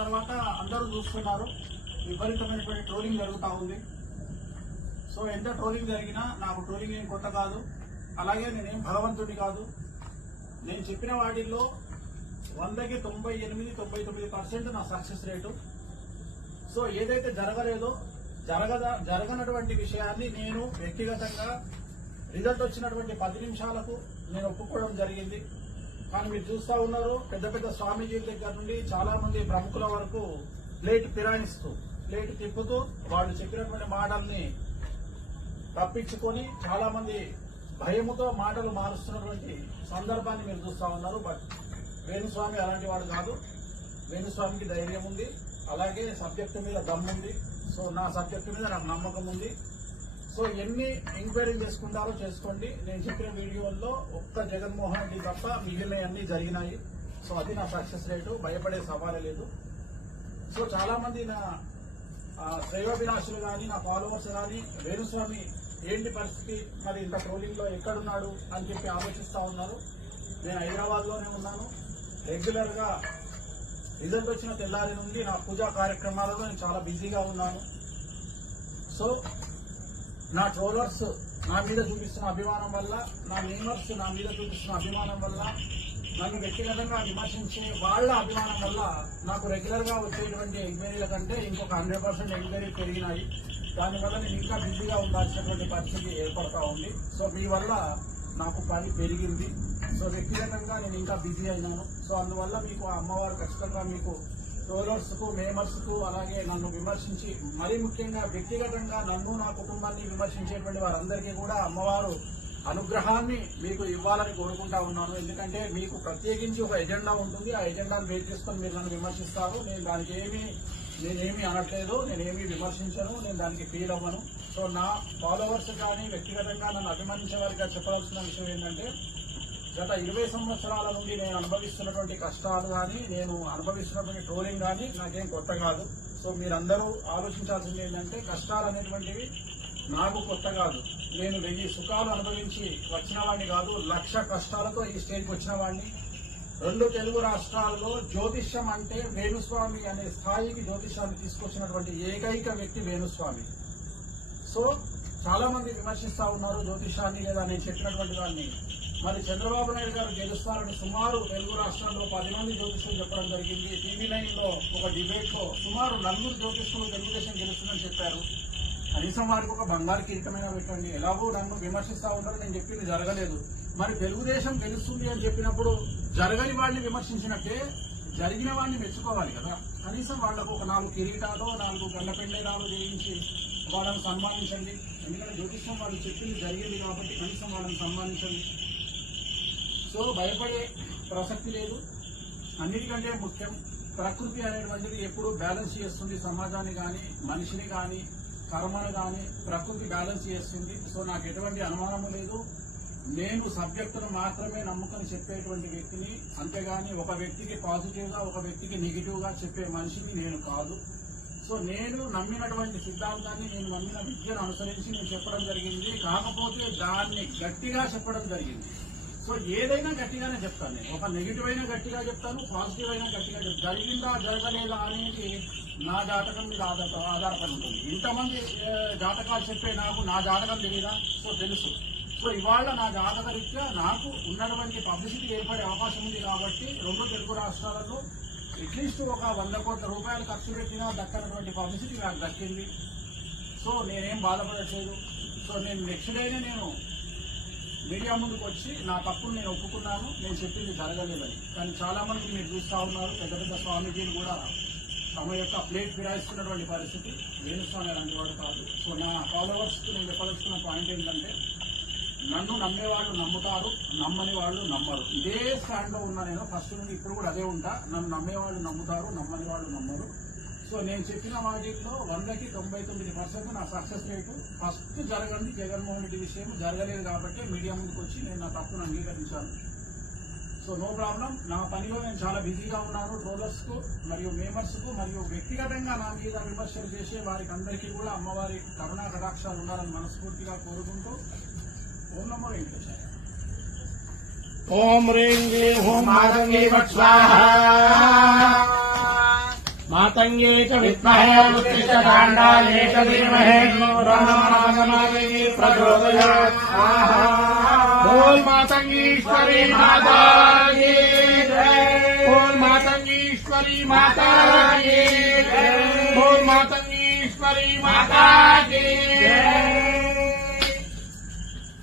తర్వాత అందరూ చూస్తున్నారు, విపరీతమైనటువంటి ట్రోలింగ్ జరుగుతూ ఉంది. సో ఎంత ట్రోలింగ్ జరిగినా నాకు ట్రోలింగ్ ఏం కొత్త కాదు, అలాగే నేనేం భగవంతుడి కాదు. నేను చెప్పిన వాటిల్లో 100కి 98-99% నా సక్సెస్ రేటు. సో ఏదైతే జరగలేదో జరగనటువంటి విషయాన్ని నేను వ్యక్తిగతంగా రిజల్ట్ వచ్చినటువంటి 10 నిమిషాలకు నేను ఒప్పుకోవడం జరిగింది. కానీ మీరు చూస్తూ ఉన్నారు, పెద్ద పెద్ద స్వామీజీల దగ్గర నుండి చాలా మంది ప్రముఖుల వరకు ప్లేట్ తిప్పుతూ వాళ్ళు చెప్పినటువంటి మాటల్ని తప్పించుకొని చాలా మంది భయముతో మాటలు మారుస్తున్నటువంటి సందర్భాన్ని మీరు చూస్తూ ఉన్నారు. బట్ వేణుస్వామి అలాంటి వాడు కాదు. వేణుస్వామికి ధైర్యం ఉంది, అలాగే సబ్జెక్టు మీద దమ్ముంది. సో నా సబ్జెక్టు మీద నాకు నమ్మకం ఉంది. సో ఎన్ని ఎంక్వైరీ చేసుకుంటారో చేసుకోండి. నేను చెప్పిన వీడియోల్లో ఒక్క జగన్మోహన్ రెడ్డి తప్ప మిగిలినవన్నీ జరిగినాయి. సో అది నా సక్సెస్ రేటు, భయపడే సవాలే లేదు. సో చాలా మంది నా శ్రేయోభిలాషులు కానీ నా ఫాలోవర్స్ కానీ వేణుస్వామి ఏంటి పరిస్థితి, మరి ఇంత ట్రోలింగ్ లో ఎక్కడున్నాడు అని చెప్పి ఆలోచిస్తా ఉన్నారు. నేను హైదరాబాద్ లోనే ఉన్నాను. రెగ్యులర్ గా రిజల్ట్ వచ్చిన తెల్లారి నుండి నా పూజా కార్యక్రమాలలో నేను చాలా బిజీగా ఉన్నాను. సో నా ట్రోలర్స్ నా మీద చూపిస్తున్న అభిమానం వల్ల, నా మెంబర్స్ నా మీద చూపిస్తున్న అభిమానం వల్ల, నన్ను వ్యక్తిగతంగా విమర్శించే వాళ్ళ అభిమానం వల్ల నాకు రెగ్యులర్ గా వచ్చేటువంటి ఎంక్వైరీల కంటే ఇంకొక 100% ఎంక్వైరీ పెరిగినాయి. దానివల్ల నేను ఇంకా బిజీగా ఉండాల్సినటువంటి పరిస్థితి ఏర్పడతా ఉంది. సో మీ వల్ల నాకు పని పెరిగింది. సో వ్యక్తిగతంగా నేను ఇంకా బిజీ అయినాను. సో అందువల్ల మీకు అమ్మవారు ఖచ్చితంగా మీకు ట్రోలర్స్ కు, మేమర్స్ కు, అలాగే నన్ను విమర్శించి మరీ ముఖ్యంగా వ్యక్తిగతంగా నన్ను నా కుటుంబాన్ని విమర్శించేటువంటి వారందరికీ కూడా అమ్మవారు అనుగ్రహాన్ని మీకు ఇవ్వాలని కోరుకుంటా ఉన్నాను. ఎందుకంటే మీకు ప్రత్యేకించి ఒక ఎజెండా ఉంటుంది. ఆ ఎజెండాను బేస్ చేసుకొని మీరు నన్ను విమర్శిస్తారు. నేను దానికి నేనేమి అనట్లేదు, నేనేమి విమర్శించను, నేను దానికి ఫీల్ అవ్వను. సో నా ఫాలోవర్స్ కానీ వ్యక్తిగతంగా నన్ను అభిమానించే వారికి చెప్పవలసిన విషయం ఏంటంటే, గత 20 సంవత్సరాల నుండి నేను అనుభవిస్తున్నటువంటి కష్టాలు కానీ, నేను అనుభవిస్తున్నటువంటి ట్రోలింగ్ కానీ నాకేం కొత్త కాదు. సో మీరందరూ ఆలోచించాల్సింది ఏంటంటే, కష్టాలు అనేటువంటివి నాకు కొత్త కాదు. నేను 1000 సుఖాలు అనుభవించి వచ్చిన వాడిని కాదు, 1,00,000 కష్టాలతో ఈ స్టేజ్కి వచ్చిన వాడిని. 2 తెలుగు రాష్ట్రాల్లో జ్యోతిష్యం అంటే వేణుస్వామి అనే స్థాయికి జ్యోతిష్యాన్ని తీసుకొచ్చినటువంటి ఏకైక వ్యక్తి వేణుస్వామి. సో చాలా మంది విమర్శిస్తా ఉన్నారు జ్యోతిష్యాన్ని, లేదా నేను చెప్పినటువంటి దాన్ని. మరి చంద్రబాబు నాయుడు గారు గెలుస్తారని సుమారు తెలుగు రాష్ట్రాల్లో 10 మంది జ్యోతిష్యులు చెప్పడం జరిగింది. TV9 లో ఒక డిబేట్ లో సుమారు 4 జ్యోతిష్యులు తెలుగుదేశం గెలుస్తుందని చెప్పారు. కనీసం వారికి ఒక బంగారు కిరీటమైన పెట్టండి. ఎలాగో నన్ను విమర్శిస్తా ఉన్నారు, నేను చెప్పింది జరగలేదు. మరి తెలుగుదేశం గెలుస్తుంది అని చెప్పినప్పుడు జరగని వాడిని విమర్శించినట్టే జరిగిన వాడిని మెచ్చుకోవాలి కదా. కనీసం వాళ్లకు ఒక 4 కిరీటాలు, 4 గండపెండేరాలు చేయించి వాళ్ళని సన్మానించండి. ఎందుకంటే జ్యోతిష్యం వాళ్ళు చెప్పింది జరిగింది కాబట్టి కనీసం వాళ్ళని సన్మానించండి. సో భయపడే ప్రసక్తి లేదు. అన్నిటికంటే ముఖ్యం, ప్రకృతి అనేటువంటిది ఎప్పుడు బ్యాలెన్స్ చేస్తుంది. సమాజాన్ని కానీ, మనిషిని కానీ, కర్మను కానీ ప్రకృతి బ్యాలెన్స్ చేస్తుంది. సో నాకు ఎటువంటి అనుమానము లేదు. నేను సబ్జెక్టును మాత్రమే నమ్ముకొని చెప్పేటువంటి వ్యక్తిని, అంతేగాని ఒక వ్యక్తికి పాజిటివ్ గా, ఒక వ్యక్తికి నెగిటివ్ గా చెప్పే మనిషిని నేను కాదు. సో నేను నమ్మినటువంటి సిద్ధాంతాన్ని, నేను నమ్మిన విద్యను అనుసరించి నేను చెప్పడం జరిగింది. కాకపోతే దాన్ని గట్టిగా చెప్పడం జరిగింది. సో ఏదైనా గట్టిగానే చెప్తాను. నేను ఒక నెగిటివ్ అయినా గట్టిగా చెప్తాను, పాజిటివ్ అయినా గట్టిగా చెప్తాను. జరిగిందా జరగలేదా అనేది నా జాతకం మీద ఆధారపడి ఉంటుంది. ఇంతమంది జాతకాలు చెప్పే నాకు నా జాతకం తెలియదా? సో తెలుసు. సో ఇవాళ నా జాతక రీత్యా నాకు ఉన్నటువంటి పబ్లిసిటీ ఏర్పడే అవకాశం ఉంది కాబట్టి 2 తెలుగు రాష్ట్రాలలో అట్లీస్ట్ ఒక 100 కోట్ల రూపాయలు ఖర్చు పెట్టినా దక్కనటువంటి పబ్లిసిటీ నాకు దక్కింది. సో నేనేం బాధపడట్లేదు. సో నేను నెక్స్ట్ డేనే నేను మీడియా ముందుకు వచ్చి నా తప్పును నేను ఒప్పుకున్నాను, నేను చెప్పింది జరగలేదని. కానీ చాలా మంది మీరు చూస్తూ ఉన్నారు, పెద్ద పెద్ద స్వామీజీలు కూడా తమ యొక్క ప్లేట్ ఫిరాయిస్తున్నటువంటి పరిస్థితి. వేణుస్వామి అలాంటి వాడు కాదు. సో నా ఫాలోవర్స్ కు నేను చెప్పదలుచుకున్న పాయింట్ ఏంటంటే, నన్ను నమ్మేవాళ్ళు నమ్ముతారు, నమ్మని వాళ్ళు నమ్మరు. ఇదే స్టాండ్ లో ఉన్నా నేను ఫస్ట్ నుండి ఇప్పుడు కూడా అదే ఉంటా. నన్ను నమ్మేవాళ్ళు నమ్ముతారు, నమ్మని వాళ్ళు నమ్మరు. సో నేను చెప్పిన వాటిలో 100కి 99% నా సక్సెస్ రేటు. ఫస్ట్ జరగండి జగన్మోహన్ రెడ్డి విషయం జరగలేదు కాబట్టి మీడియా ముందుకు వచ్చి నేను నా తప్పును అంగీకరించాను. So no problem. నా పనిలో నేను చాలా బిజీగా ఉన్నాను. ట్రోలర్స్ కు మరియు మేమర్స్ కు మరియు వ్యక్తిగతంగా నా మీద విమర్శలు చేసే వారికి అందరికీ కూడా అమ్మవారి కరుణా కటాక్షాలు ఉండాలని మనస్ఫూర్తిగా కోరుకుంటూ ఓం నమో వెంకటేశాయ. ఓం రీం క్లీం హోం మాతంగి స్వాహా. मातंगे च विद्महे उत्तिष्ठताण्डाले च धीमहि तन्नो प्रचोदयात् स्वाहा। बोल मातंगीश्वरी माता की जय। बोल मातंगीश्वरी माता की जय। बोल मातंगीश्वरी माता की जय।